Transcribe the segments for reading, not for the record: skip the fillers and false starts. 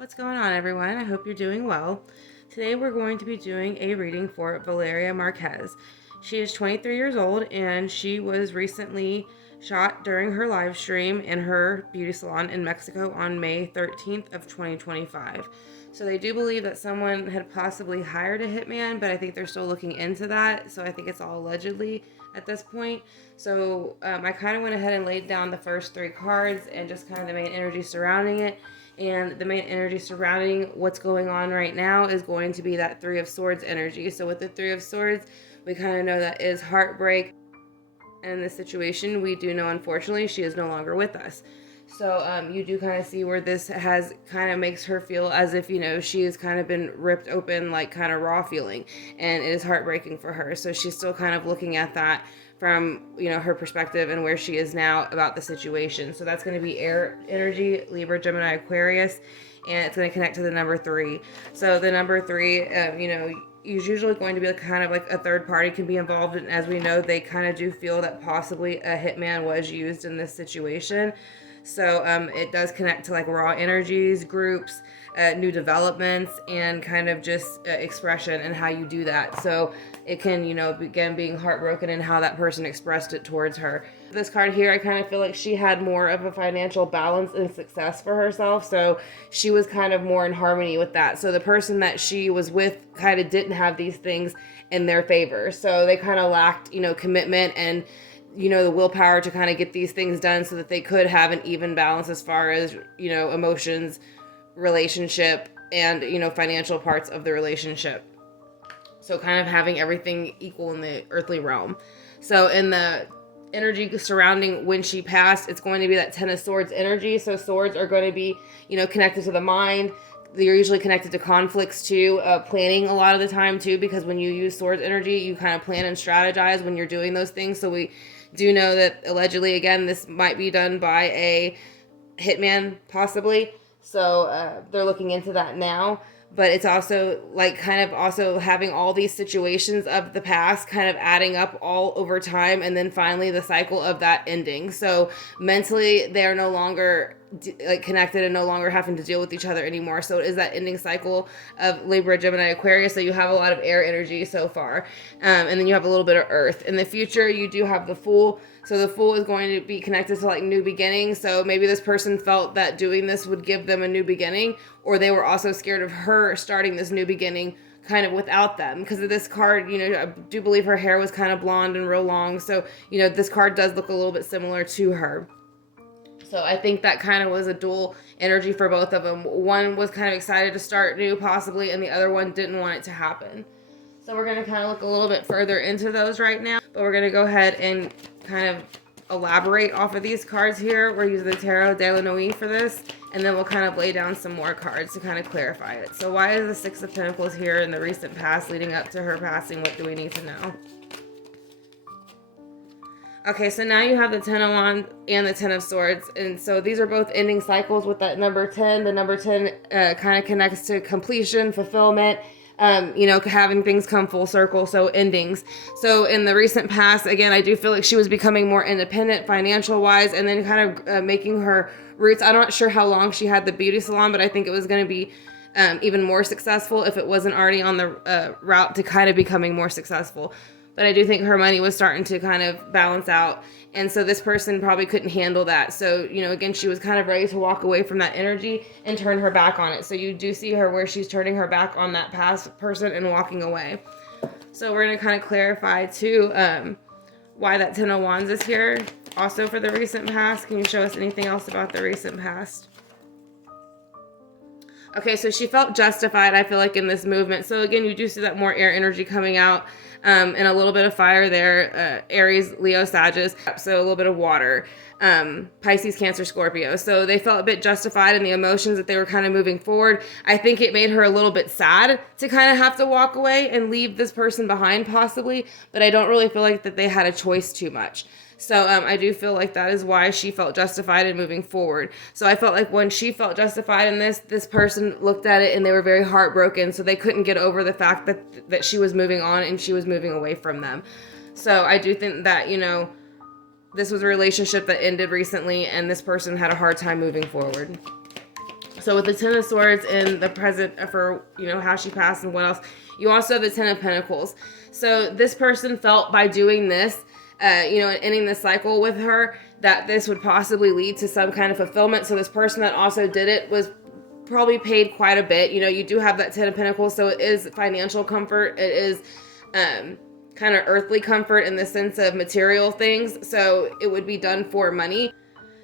What's going on, everyone? I hope you're doing well. Today we're going to be doing a reading for Valeria Màrquez. She is 23 years old and she was recently shot during her live stream in her beauty salon in Mexico on May 13th of 2025. So they do believe that someone had possibly hired a hitman, but I think they're still looking into that. So I think it's all allegedly at this point. So I kind of went ahead and laid down the first three cards and just kind of the main energy surrounding it. And the main energy surrounding what's going on right now is going to be that Three of Swords energy. So with the Three of Swords, we kind of know that is heartbreak. And in this situation, we do know, unfortunately, she is no longer with us. So you do kind of see where this has kind of makes her feel as if, she has kind of been ripped open, like kind of raw feeling. And it is heartbreaking for her. So she's still kind of looking at that from, her perspective and where she is now about the situation. So that's going to be air energy, Libra, Gemini, Aquarius, and it's going to connect to the number 3. So the number 3, is usually going to be kind of like a third party can be involved. And as we know, they kind of do feel that possibly a hitman was used in this situation. So it does connect to like raw energies, groups, new developments, and kind of just expression and how you do that. So it can, begin being heartbroken and how that person expressed it towards her. This card here, I kind of feel like she had more of a financial balance and success for herself. So she was kind of more in harmony with that. So the person that she was with kind of didn't have these things in their favor. So they kind of lacked, commitment and the willpower to kind of get these things done so that they could have an even balance as far as, emotions, relationship, and, financial parts of the relationship. So kind of having everything equal in the earthly realm. So in the energy surrounding when she passed, it's going to be that Ten of Swords energy. So swords are going to be, connected to the mind. They're usually connected to conflicts too, planning a lot of the time too, because when you use swords energy, you kind of plan and strategize when you're doing those things. So we do know that allegedly, again, this might be done by a hitman possibly. So they're looking into that now. But it's also like kind of also having all these situations of the past kind of adding up all over time, and then finally the cycle of that ending. So mentally they're no longer like connected and no longer having to deal with each other anymore. So it is that ending cycle of Libra, Gemini, Aquarius. So you have a lot of air energy so far, and then you have a little bit of earth. In the future, you do have the Fool. So the Fool is going to be connected to like new beginnings. So maybe this person felt that doing this would give them a new beginning, or they were also scared of her starting this new beginning kind of without them. Because of this card, I do believe her hair was kind of blonde and real long. So, this card does look a little bit similar to her. So I think that kind of was a dual energy for both of them. One was kind of excited to start new possibly, and the other one didn't want it to happen. So we're going to kind of look a little bit further into those right now. But we're going to go ahead and kind of elaborate off of these cards here. We're using the Tarot de la Nuit for this. And then we'll kind of lay down some more cards to kind of clarify it. So why is the Six of Pentacles here in the recent past leading up to her passing? What do we need to know? Okay, so now you have the Ten of Wands and the Ten of Swords. And so these are both ending cycles with that number 10. The number 10 kind of connects to completion, fulfillment, having things come full circle. So endings. So in the recent past, again, I do feel like she was becoming more independent financial wise, and then kind of making her roots. I'm not sure how long she had the beauty salon, but I think it was going to be even more successful if it wasn't already on the route to kind of becoming more successful. But I do think her money was starting to kind of balance out. And so this person probably couldn't handle that. So, again, she was kind of ready to walk away from that energy and turn her back on it. So you do see her where she's turning her back on that past person and walking away. So we're going to kind of clarify too why that Ten of Wands is here. Also for the recent past, can you show us anything else about the recent past? Okay, so she felt justified, I feel like, in this movement. So again, you do see that more air energy coming out, and a little bit of fire there, Aries, Leo, Sagittarius, so a little bit of water, Pisces, Cancer, Scorpio. So they felt a bit justified in the emotions that they were kind of moving forward. I think it made her a little bit sad to kind of have to walk away and leave this person behind possibly, but I don't really feel like that they had a choice too much. So I do feel like that is why she felt justified in moving forward. So I felt like when she felt justified in this person looked at it and they were very heartbroken. So they couldn't get over the fact that she was moving on and she was moving away from them. So I do think that, this was a relationship that ended recently and this person had a hard time moving forward. So with the Ten of Swords in the present for, how she passed and what else, you also have the Ten of Pentacles. So this person felt by doing this, ending the cycle with her, that this would possibly lead to some kind of fulfillment. So this person that also did it was probably paid quite a bit. You do have that Ten of Pentacles, so it is financial comfort. It is kind of earthly comfort in the sense of material things. So it would be done for money.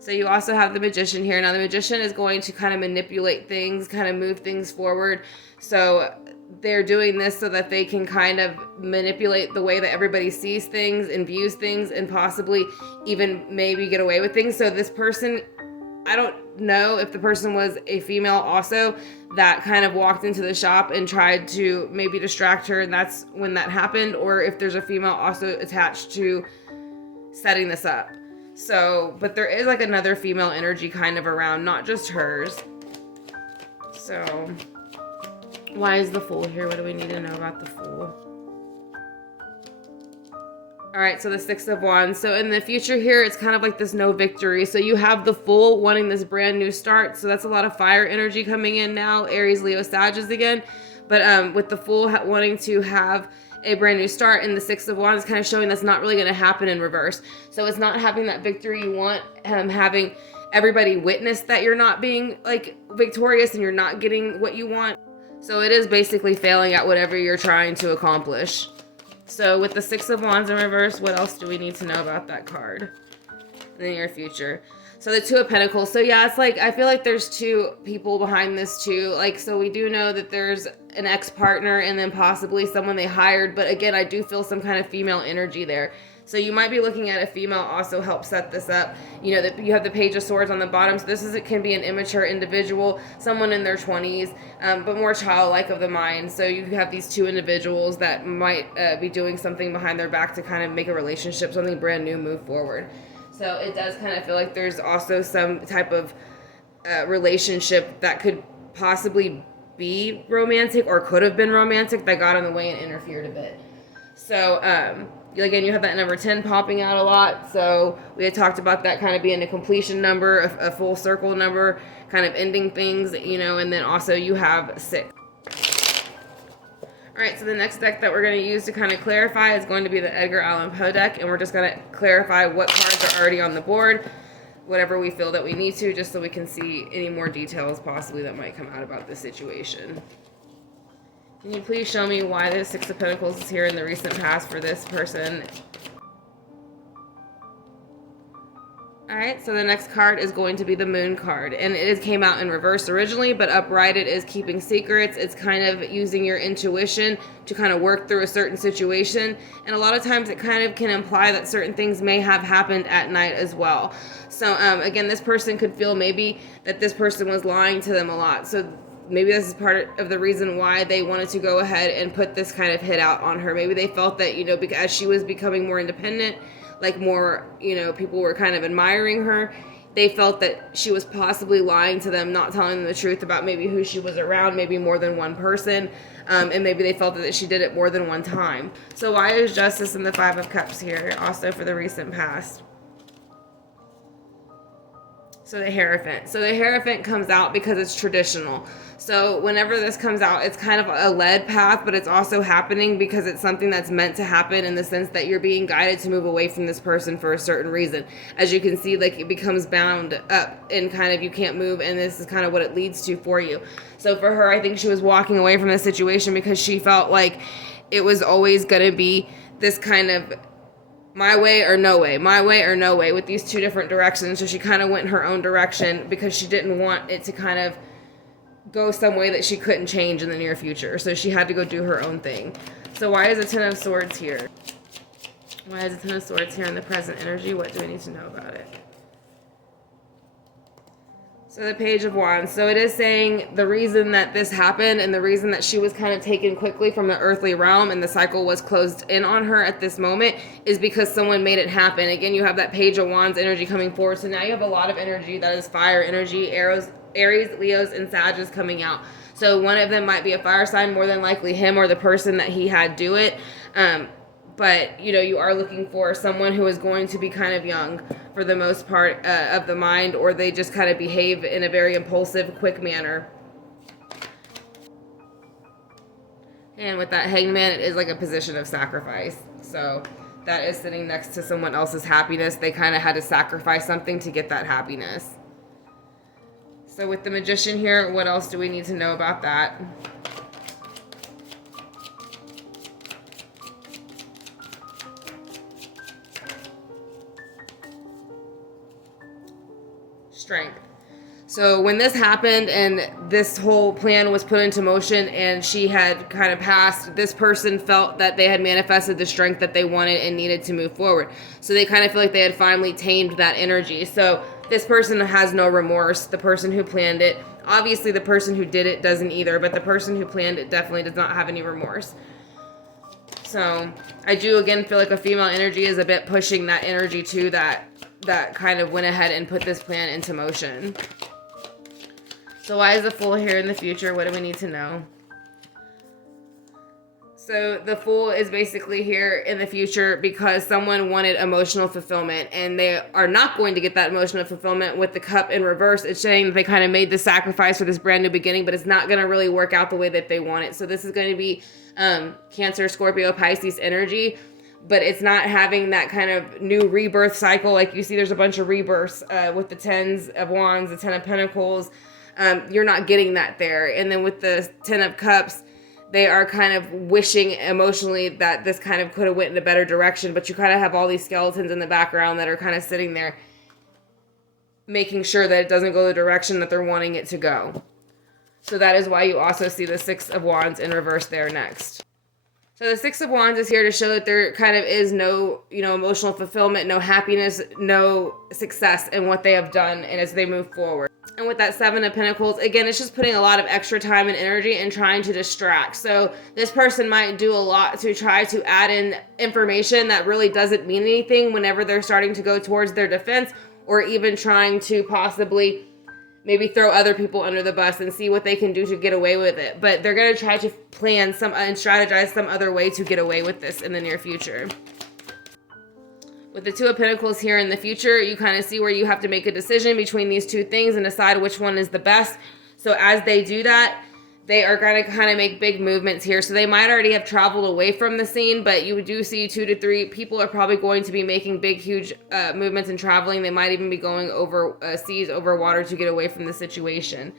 So you also have the Magician here. Now the Magician is going to kind of manipulate things, kind of move things forward. So they're doing this so that they can kind of manipulate the way that everybody sees things and views things, and possibly even maybe get away with things. So this person, I don't know if the person was a female also that kind of walked into the shop and tried to maybe distract her, and that's when that happened, or if there's a female also attached to setting this up. So, but there is like another female energy kind of around, not just hers. So, why is the Fool here? What do we need to know about the Fool? All right, so the Six of Wands. So in the future here, it's kind of like this no victory. So you have the Fool wanting this brand new start. So that's a lot of fire energy coming in now. Aries, Leo, Sagittarius again. But with the Fool wanting to have a brand new start, and the Six of Wands kind of showing that's not really going to happen in reverse. So it's not having that victory you want, having everybody witness that you're not being like victorious and you're not getting what you want. So it is basically failing at whatever you're trying to accomplish. So with the Six of Wands in reverse, what else do we need to know about that card in the near future? So the Two of Pentacles. So yeah, it's like, I feel like there's two people behind this too. Like, so we do know that there's an ex-partner and then possibly someone they hired. But again, I do feel some kind of female energy there. So you might be looking at a female also help set this up. That you have the Page of Swords on the bottom. So it can be an immature individual, someone in their 20s, but more childlike of the mind. So you have these two individuals that might be doing something behind their back to kind of make a relationship, something brand new, move forward. So it does kind of feel like there's also some type of relationship that could possibly be romantic or could have been romantic that got in the way and interfered a bit. So again, you have that number 10 popping out a lot. So we had talked about that kind of being a completion number, a full circle number, kind of ending things, and then also you have 6. All right, so the next deck that we're going to use to kind of clarify is going to be the Edgar Allan Poe deck, and we're just going to clarify what cards are already on the board, whatever we feel that we need to, just so we can see any more details possibly that might come out about this situation. Can you please show me why the Six of Pentacles is here in the recent past for this person? All right, so the next card is going to be the Moon card, and it came out in reverse originally, but upright it is keeping secrets. It's kind of using your intuition to kind of work through a certain situation, and a lot of times it kind of can imply that certain things may have happened at night as well. So again, this person could feel maybe that this person was lying to them a lot. So maybe this is part of the reason why they wanted to go ahead and put this kind of hit out on her. Maybe they felt that, because she was becoming more independent, like more, people were kind of admiring her. They felt that she was possibly lying to them, not telling them the truth about maybe who she was around, maybe more than one person. And maybe they felt that she did it more than one time. So why is Justice in the Five of Cups here also for the recent past? So the Hierophant. So the Hierophant comes out because it's traditional. So whenever this comes out, it's kind of a led path, but it's also happening because it's something that's meant to happen in the sense that you're being guided to move away from this person for a certain reason. As you can see, like it becomes bound up and kind of you can't move, and this is kind of what it leads to for you. So for her, I think she was walking away from this situation because she felt like it was always going to be this kind of my way or no way, my way or no way with these two different directions. So she kind of went in her own direction because she didn't want it to kind of go some way that she couldn't change in the near future. So she had to go do her own thing. So why is the Ten of Swords here? Why is the Ten of Swords here in the present energy? What do we need to know about it? So the Page of Wands. So it is saying the reason that this happened and the reason that she was kind of taken quickly from the earthly realm and the cycle was closed in on her at this moment is because someone made it happen. Again, you have that Page of Wands energy coming forward. So now you have a lot of energy that is fire energy, Aries, Leos, and Sagittarius coming out. So one of them might be a fire sign, more than likely him or the person that he had do it. but you are looking for someone who is going to be kind of young for the most part of the mind, or they just kind of behave in a very impulsive, quick manner. And with that hangman, it is like a position of sacrifice. So that is sitting next to someone else's happiness. They kind of had to sacrifice something to get that happiness. So with the magician here, what else do we need to know about that? Strength. So when this happened and this whole plan was put into motion and she had kind of passed, this person felt that they had manifested the strength that they wanted and needed to move forward. So they kind of feel like they had finally tamed that energy. So this person has no remorse, the person who planned it. Obviously the person who did it doesn't either, but the person who planned it definitely does not have any remorse. So I do again feel like a female energy is a bit pushing that energy to that kind of went ahead and put this plan into motion. So why is the Fool here in the future? What do we need to know? So the Fool is basically here in the future because someone wanted emotional fulfillment and they are not going to get that emotional fulfillment with the Cup in reverse. It's saying that they kind of made the sacrifice for this brand new beginning, but it's not going to really work out the way that they want it. So this is going to be Cancer, Scorpio, Pisces energy, but it's not having that kind of new rebirth cycle. Like you see, there's a bunch of rebirths with the Tens of Wands, the Ten of Pentacles. You're not getting that there. And then with the Ten of Cups, they are kind of wishing emotionally that this kind of could have went in a better direction, but you kind of have all these skeletons in the background that are kind of sitting there making sure that it doesn't go the direction that they're wanting it to go. So that is why you also see the Six of Wands in reverse there next. So the Six of Wands is here to show that there kind of is no, emotional fulfillment, no happiness, no success in what they have done and as they move forward. And with that Seven of Pentacles, again, it's just putting a lot of extra time and energy and trying to distract. So this person might do a lot to try to add in information that really doesn't mean anything whenever they're starting to go towards their defense, or even trying to possibly maybe throw other people under the bus and see what they can do to get away with it. But they're going to try to plan some and strategize some other way to get away with this in the near future. With the Two of Pentacles here in the future, you kind of see where you have to make a decision between these two things and decide which one is the best. So as they do that, they are going to kind of make big movements here. So they might already have traveled away from the scene, but you do see 2 to 3 people are probably going to be making big, huge movements and traveling. They might even be going over seas, over water to get away from the situation.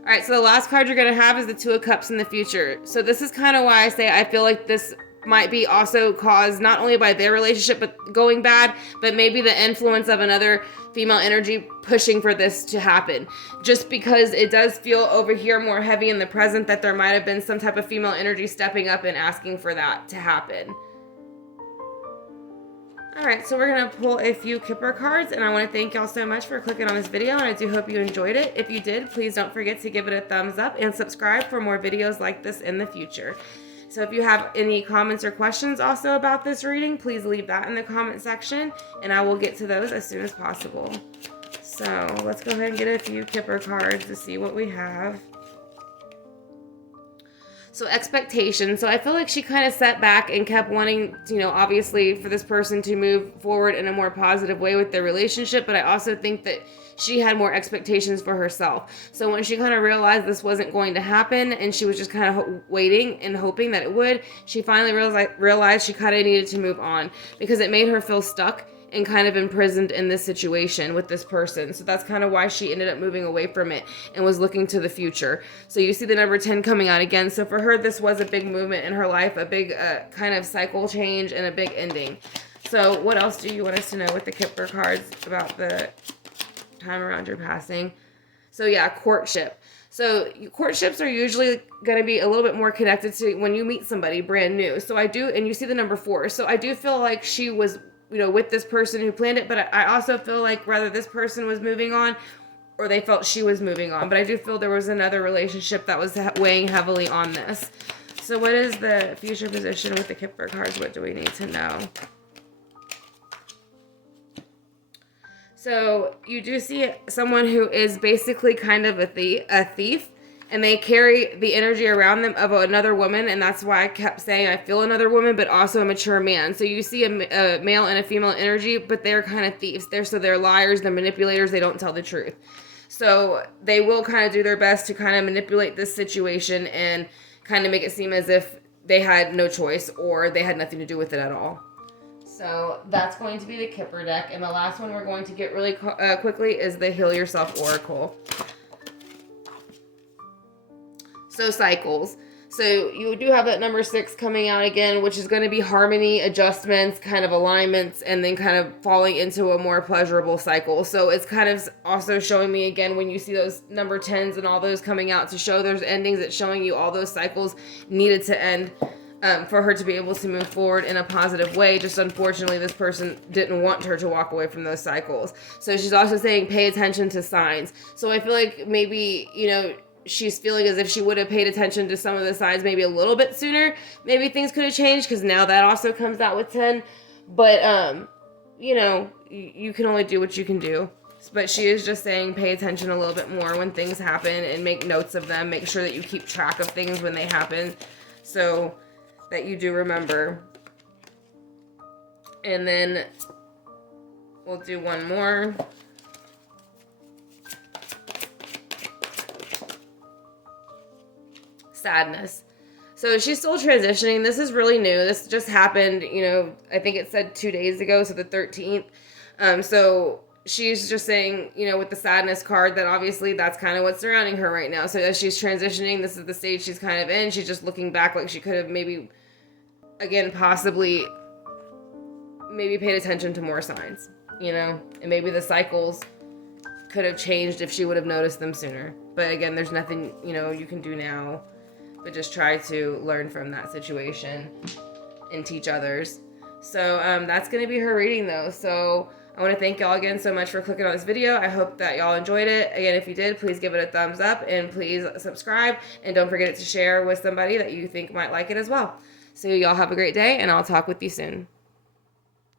All right, so the last card you're going to have is the Two of Cups in the future. So this is kind of why I say I feel like this might be also caused not only by their relationship but going bad, but maybe the influence of another female energy pushing for this to happen. Just because it does feel over here more heavy in the present that there might have been some type of female energy stepping up and asking for that to happen. Alright, so we're going to pull a few Kipper cards, and I want to thank y'all so much for clicking on this video, and I do hope you enjoyed it. If you did, please don't forget to give it a thumbs up and subscribe for more videos like this in the future. So if you have any comments or questions also about this reading, please leave that in the comment section, and I will get to those as soon as possible. So let's go ahead and get a few Kipper cards to see what we have. So expectation. So I feel like she kind of sat back and kept wanting, obviously for this person to move forward in a more positive way with their relationship. But I also think that she had more expectations for herself. So when she kind of realized this wasn't going to happen and she was just kind of waiting and hoping that it would, she finally realized she kind of needed to move on because it made her feel stuck and kind of imprisoned in this situation with this person. So that's kind of why she ended up moving away from it and was looking to the future. So you see the number 10 coming out again. So for her, this was a big movement in her life, a big kind of cycle change and a big ending. So what else do you want us to know with the Kipper cards about the time around your passing? So yeah, courtship. So courtships are usually going to be a little bit more connected to when you meet somebody brand new. So I do, and you see the number 4. So I do feel like she was with this person who planned it, but I also feel like whether this person was moving on or they felt she was moving on. But I do feel there was another relationship that was weighing heavily on this. So what is the future position with the Kipper cards? What do we need to know? So you do see someone who is basically kind of a thief. and they carry the energy around them of another woman, and that's why I kept saying I feel another woman, but also a mature man. So you see a male and a female energy, but they're kind of thieves. They're liars, they're manipulators, they don't tell the truth. So they will kind of do their best to kind of manipulate this situation and kind of make it seem as if they had no choice or they had nothing to do with it at all. So that's going to be the Kipper deck. And the last one we're going to get really quickly is the Heal Yourself Oracle. So cycles. So you do have that number 6 coming out again, which is going to be harmony, adjustments, kind of alignments, and then kind of falling into a more pleasurable cycle. So it's kind of also showing me again when you see those number 10s and all those coming out to show there's endings. It's showing you all those cycles needed to end for her to be able to move forward in a positive way. Just unfortunately, this person didn't want her to walk away from those cycles. So she's also saying pay attention to signs. So I feel like maybe, she's feeling as if she would have paid attention to some of the signs maybe a little bit sooner. Maybe things could have changed because now that also comes out with 10. But, you can only do what you can do. But she is just saying pay attention a little bit more when things happen and make notes of them. Make sure that you keep track of things when they happen so that you do remember. And then we'll do one more. Sadness. So she's still transitioning. This is really new. This just happened, I think it said 2 days ago, so the 13th. So she's just saying, with the sadness card, that obviously that's kind of what's surrounding her right now. So as she's transitioning, this is the stage she's kind of in. She's just looking back like she could have maybe, again, possibly maybe paid attention to more signs, and maybe the cycles could have changed if she would have noticed them sooner. But again, there's nothing, you can do now. But just try to learn from that situation and teach others. So that's going to be her reading, though. So I want to thank y'all again so much for clicking on this video. I hope that y'all enjoyed it. Again, if you did, please give it a thumbs up and please subscribe. And don't forget to share with somebody that you think might like it as well. So y'all have a great day, and I'll talk with you soon.